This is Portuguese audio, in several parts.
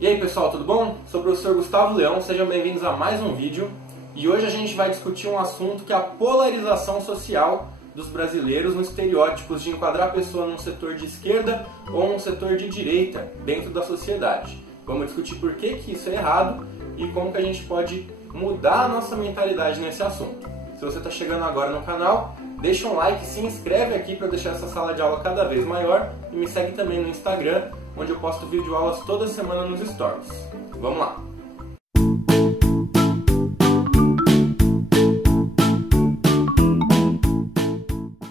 E aí pessoal, tudo bom? Sou o professor Gustavo Leão, sejam bem-vindos a mais um vídeo. E hoje a gente vai discutir um assunto que é a polarização social dos brasileiros nos estereótipos de enquadrar a pessoa num setor de esquerda ou num setor de direita dentro da sociedade. Vamos discutir por que isso é errado e como que a gente pode mudar a nossa mentalidade nesse assunto. Se você está chegando agora no canal, deixa um like, se inscreve aqui para deixar essa sala de aula cada vez maior e me segue também no Instagram, onde eu posto videoaulas toda semana nos stories. Vamos lá!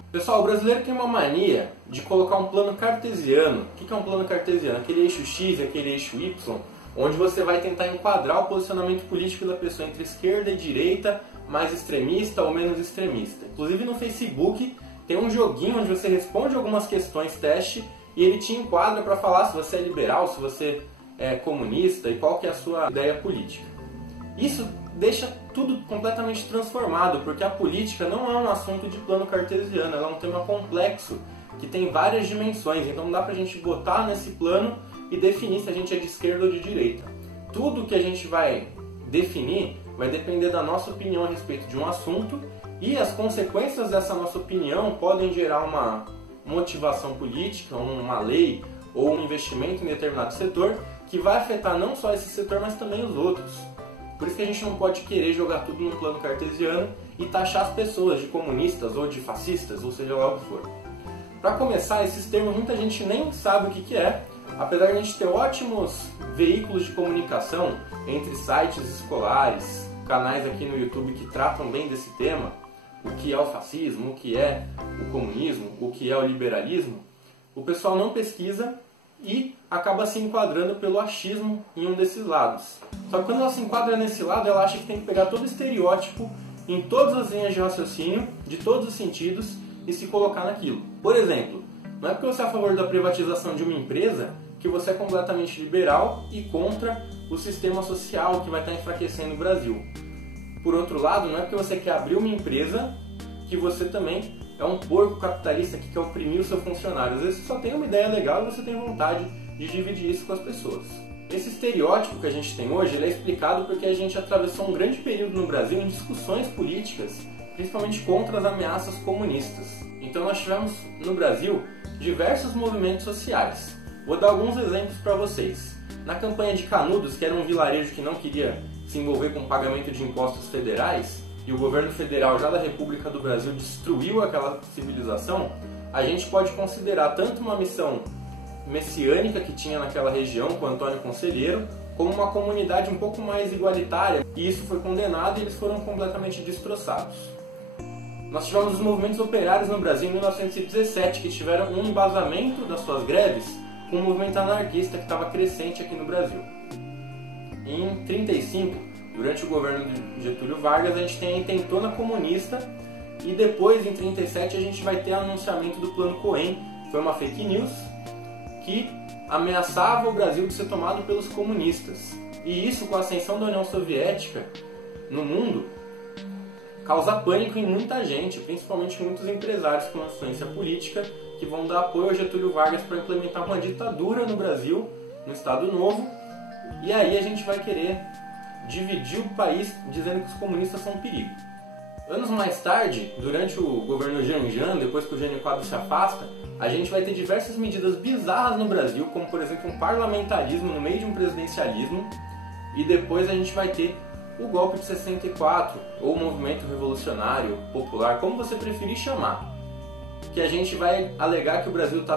Pessoal, o brasileiro tem uma mania de colocar um plano cartesiano. O que é um plano cartesiano? Aquele eixo X e aquele eixo Y, onde você vai tentar enquadrar o posicionamento político da pessoa entre esquerda e direita, mais extremista ou menos extremista. Inclusive no Facebook tem um joguinho onde você responde algumas questões teste e ele te enquadra para falar se você é liberal, se você é comunista e qual que é a sua ideia política. Isso deixa tudo completamente transformado, porque a política não é um assunto de plano cartesiano, ela é um tema complexo, que tem várias dimensões, então não dá pra gente botar nesse plano e definir se a gente é de esquerda ou de direita. Tudo que a gente vai definir vai depender da nossa opinião a respeito de um assunto e as consequências dessa nossa opinião podem gerar uma motivação política, uma lei ou um investimento em determinado setor que vai afetar não só esse setor, mas também os outros. Por isso que a gente não pode querer jogar tudo num plano cartesiano e taxar as pessoas de comunistas ou de fascistas, ou seja lá o que for. Para começar, esses termos muita gente nem sabe o que é, apesar de a gente ter ótimos veículos de comunicação entre sites escolares, canais aqui no YouTube que tratam bem desse tema, o que é o fascismo, o que é o comunismo, o que é o liberalismo, o pessoal não pesquisa e acaba se enquadrando pelo achismo em um desses lados. Só que quando ela se enquadra nesse lado, ela acha que tem que pegar todo estereótipo em todas as linhas de raciocínio, de todos os sentidos, e se colocar naquilo. Por exemplo, não é porque você é a favor da privatização de uma empresa que você é completamente liberal e contra o sistema social que vai estar enfraquecendo o Brasil. Por outro lado, não é porque você quer abrir uma empresa que você também é um porco capitalista que quer oprimir o seu funcionário. Às vezes você só tem uma ideia legal e você tem vontade de dividir isso com as pessoas. Esse estereótipo que a gente tem hoje ele é explicado porque a gente atravessou um grande período no Brasil em discussões políticas, principalmente contra as ameaças comunistas. Então nós tivemos no Brasil diversos movimentos sociais. Vou dar alguns exemplos para vocês. Na campanha de Canudos, que era um vilarejo que não queria se envolver com o pagamento de impostos federais, e o governo federal já da República do Brasil destruiu aquela civilização, a gente pode considerar tanto uma missão messiânica que tinha naquela região com Antônio Conselheiro, como uma comunidade um pouco mais igualitária, e isso foi condenado e eles foram completamente destroçados. Nós tivemos os movimentos operários no Brasil em 1917, que tiveram um embasamento das suas greves com o movimento anarquista que estava crescente aqui no Brasil. Em 1935, durante o governo de Getúlio Vargas, a gente tem a intentona comunista e depois, em 1937, a gente vai ter o anunciamento do Plano Cohen, que foi uma fake news que ameaçava o Brasil de ser tomado pelos comunistas. E isso, com a ascensão da União Soviética no mundo, causa pânico em muita gente, principalmente muitos empresários com influência política, que vão dar apoio ao Getúlio Vargas para implementar uma ditadura no Brasil, no Estado Novo, e aí a gente vai querer dividir o país dizendo que os comunistas são um perigo. Anos mais tarde, durante o governo Janjan, depois que o Jânio Quadros se afasta, a gente vai ter diversas medidas bizarras no Brasil, como por exemplo um parlamentarismo no meio de um presidencialismo, e depois a gente vai ter o golpe de 64, ou o movimento revolucionário, popular, como você preferir chamar, que a gente vai alegar que o Brasil está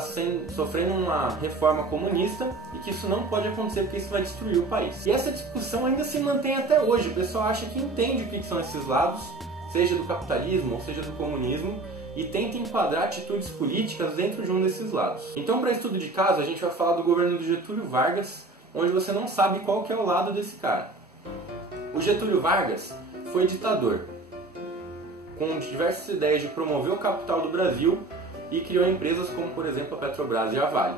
sofrendo uma reforma comunista e que isso não pode acontecer porque isso vai destruir o país. E essa discussão ainda se mantém até hoje. O pessoal acha que entende o que são esses lados, seja do capitalismo ou seja do comunismo, e tenta enquadrar atitudes políticas dentro de um desses lados. Então, para estudo de caso, a gente vai falar do governo de Getúlio Vargas, onde você não sabe qual que é o lado desse cara. O Getúlio Vargas foi ditador, com diversas ideias de promover o capital do Brasil e criou empresas como, por exemplo, a Petrobras e a Vale.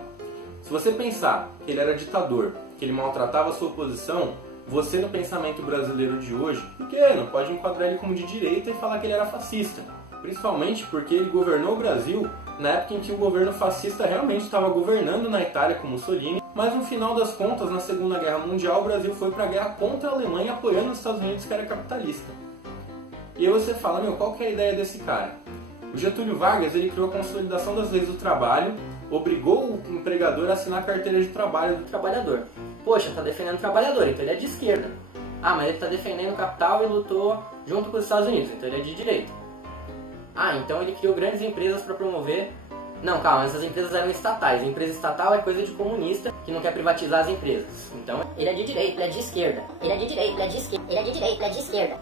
Se você pensar que ele era ditador, que ele maltratava a sua oposição, você no pensamento brasileiro de hoje, por que não pode enquadrar ele como de direita e falar que ele era fascista? Principalmente porque ele governou o Brasil na época em que o governo fascista realmente estava governando na Itália com Mussolini, mas no final das contas, na Segunda Guerra Mundial, o Brasil foi para a guerra contra a Alemanha, apoiando os Estados Unidos, que era capitalista. E aí você fala, meu, qual que é a ideia desse cara? O Getúlio Vargas, ele criou a consolidação das leis do trabalho, obrigou o empregador a assinar a carteira de trabalho do trabalhador. Poxa, tá defendendo o trabalhador, então ele é de esquerda. Ah, mas ele tá defendendo o capital e lutou junto com os Estados Unidos, então ele é de direita. Ah, então ele criou grandes empresas para promover... Não, calma, essas empresas eram estatais. A empresa estatal é coisa de comunista que não quer privatizar as empresas. Então, ele é de direita, ele é de esquerda. Ele é de direita, ele é de esquerda. Ele é de direita, ele é de esquerda.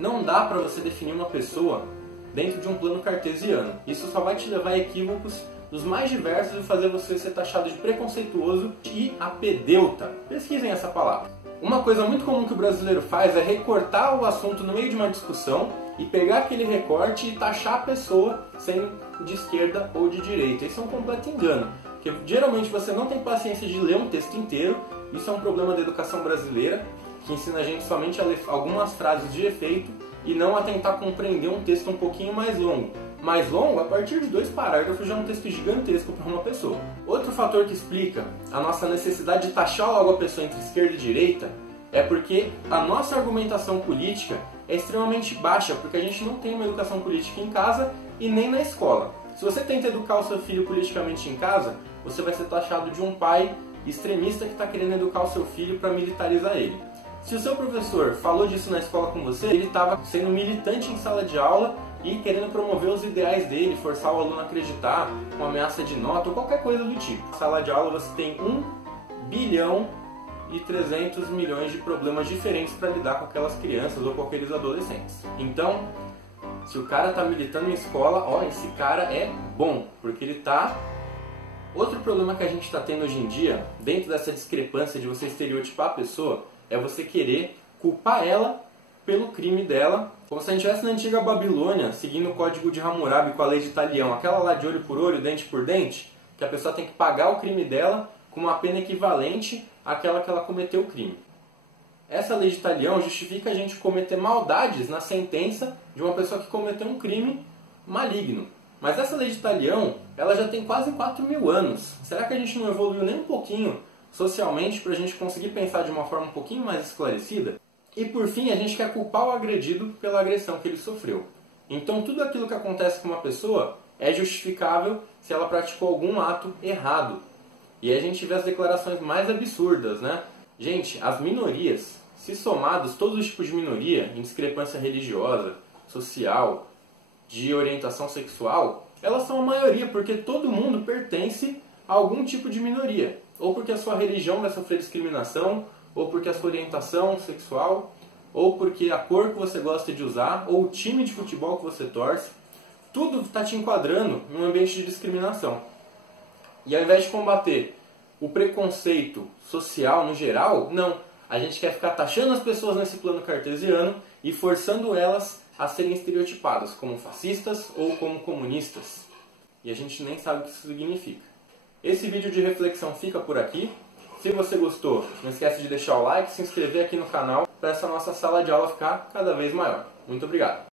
Não dá para você definir uma pessoa dentro de um plano cartesiano. Isso só vai te levar a equívocos dos mais diversos e fazer você ser taxado de preconceituoso e apedeuta. Pesquisem essa palavra. Uma coisa muito comum que o brasileiro faz é recortar o assunto no meio de uma discussão e pegar aquele recorte e taxar a pessoa sendo de esquerda ou de direita. Isso é um completo engano, porque geralmente você não tem paciência de ler um texto inteiro. Isso é um problema da educação brasileira, que ensina a gente somente a ler algumas frases de efeito e não a tentar compreender um texto um pouquinho mais longo. Mais longo, a partir de 2 parágrafos já é um texto gigantesco para uma pessoa. Outro fator que explica a nossa necessidade de taxar logo a pessoa entre esquerda e direita é porque a nossa argumentação política é extremamente baixa, porque a gente não tem uma educação política em casa e nem na escola. Se você tenta educar o seu filho politicamente em casa, você vai ser taxado de um pai extremista que está querendo educar o seu filho para militarizar ele. Se o seu professor falou disso na escola com você, ele estava sendo militante em sala de aula e querendo promover os ideais dele, forçar o aluno a acreditar, com ameaça de nota ou qualquer coisa do tipo. Na sala de aula você tem 1 bilhão e 300 milhões de problemas diferentes para lidar com aquelas crianças ou com aqueles adolescentes. Então, se o cara está militando em escola, ó, esse cara é bom, porque ele está... Outro problema que a gente está tendo hoje em dia, dentro dessa discrepância de você estereotipar a pessoa, é você querer culpar ela pelo crime dela, como se a gente estivesse na antiga Babilônia, seguindo o código de Hammurabi com a lei de Talião, aquela lá de olho por olho, dente por dente, que a pessoa tem que pagar o crime dela com uma pena equivalente àquela que ela cometeu o crime. Essa lei de Talião justifica a gente cometer maldades na sentença de uma pessoa que cometeu um crime maligno. Mas essa lei de Talião, ela já tem quase 4.000 anos. Será que a gente não evoluiu nem um pouquinho socialmente para a gente conseguir pensar de uma forma um pouquinho mais esclarecida? E por fim, a gente quer culpar o agredido pela agressão que ele sofreu. Então tudo aquilo que acontece com uma pessoa é justificável se ela praticou algum ato errado. E aí a gente vê as declarações mais absurdas, né? Gente, as minorias, se somados todos os tipos de minoria, em discrepância religiosa, social, de orientação sexual, elas são a maioria, porque todo mundo pertence a algum tipo de minoria. Ou porque a sua religião vai sofrer discriminação, ou porque a sua orientação sexual, ou porque a cor que você gosta de usar, ou o time de futebol que você torce. Tudo está te enquadrando num ambiente de discriminação. E ao invés de combater o preconceito social no geral, não. A gente quer ficar taxando as pessoas nesse plano cartesiano e forçando elas a serem estereotipadas como fascistas ou como comunistas. E a gente nem sabe o que isso significa. Esse vídeo de reflexão fica por aqui. Se você gostou, não esquece de deixar o like e se inscrever aqui no canal para essa nossa sala de aula ficar cada vez maior. Muito obrigado!